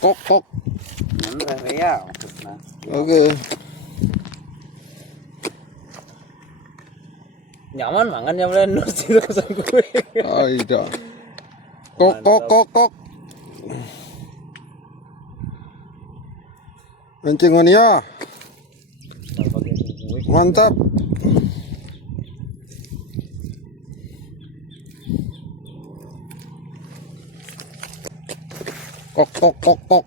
Kok kok. Ya. Oke. Nyaman mangan ya bener sih kesan gue. Oh iya. Kok kok kok kok. Mancing ya. Mantap. Kok kok kok kok.